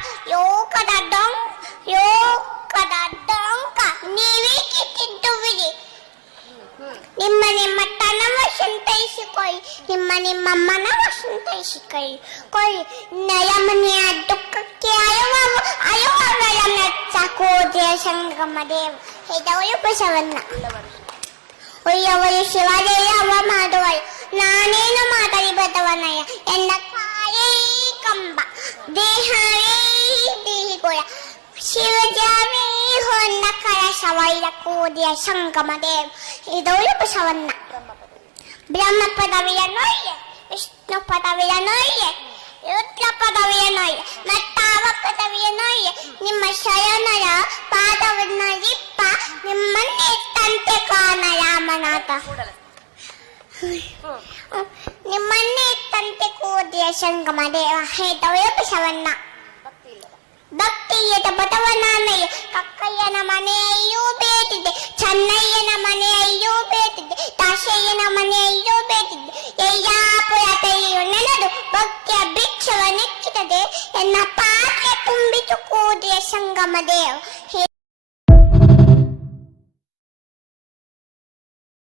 ಯೋಗದ ಡೊಂಕ ನೀವೇ ಕಿತ್ತಿದ್ದುವಿರಿ. ನಿಮ್ಮ ನಿಮ್ಮ ತನವ ಸಂತೈಸಿಕೊಳ್ಳಿ, ನಿಮ್ಮ ಮನವ ಸಂತೈಸಿಕೊಳ್ಳಿ. ನಯಮನೆಯ ದುಃಖಕ್ಕೆ ಅಯುವಗಳ ಮೆಚ್ಚಕೋದೆಯ ಸಂಗಮ ದೇವ ಹೇದವಳು ಬಸವಣ್ಣ. ಒಯ್ಯವಳು ಶಿವಜಯವ ಮಾಡುವಳು, ನಾನೇನು ಮಾತಲಿ ಬದವನಯ್ಯ ಎನ್ನ ಕಾಯೇ ಕಂಬ ದೇಹವೇ ದೇಹಿಗೋಳ ಶಿವಜಾವೇ ಹೊನ್ನ ಕಳಶವೈಲ ಕೋದೆಯ ಸಂಗಮ ದೇವ ಇದವಳು ಬಸವಣ್ಣ. ಬ್ರಹ್ಮ ಪದವಿಯ ನೊಯ್ಯ, ವಿಷ್ಣು ಪದವಿಯ ನೊಯ್ಯ, ರುದ್ರ ಪದವಿಯ ನೊಯ್ಯ, ಮತ್ತಾವ ಪದವಿಯ ನೊಯ್ಯ. ನಿಮ್ಮ ಶರಣರ ಪಾದವನ್ನರಿಪ್ಪ ನಿಮ್ಮನ್ನೇ ತಂತೆ ಕಾಣ ರಾಮನಾಥ. ನಿಮ್ಮನ್ನೇ ತಂತೆ ಕೋದೆಯ ಸಂಗಮ ದೇವ ಹೇದವಳು ಬಸವಣ್ಣ. ಭಕ್ತಿಯದ ಬಸವಣ್ಣನಯ್ಯ ಕಕ್ಕಯ್ಯನ ಮನೆಯಲ್ಲೂ ಬೇಟಿದೆ, ಚೆನ್ನಯ್ಯನ ಮನೆಯಲ್ಲೂ ಬೇಟಿದೆ, ದಾಸಯ್ಯನ ಮನೆಯಲ್ಲೂ ಬೇಟಿದೆ. ಯಯ್ಯಾಪುರ ತಲೆಯು ನೆನೆದು ಭಕ್ತಿಯ ಭಿಕ್ಷವ ನೆಚ್ಚಿತದೆ ಎನ್ನ ಪಾತ್ರೆ ತುಂಬಿತು ಕೋದೆಯ ಸಂಗಮ ದೇವ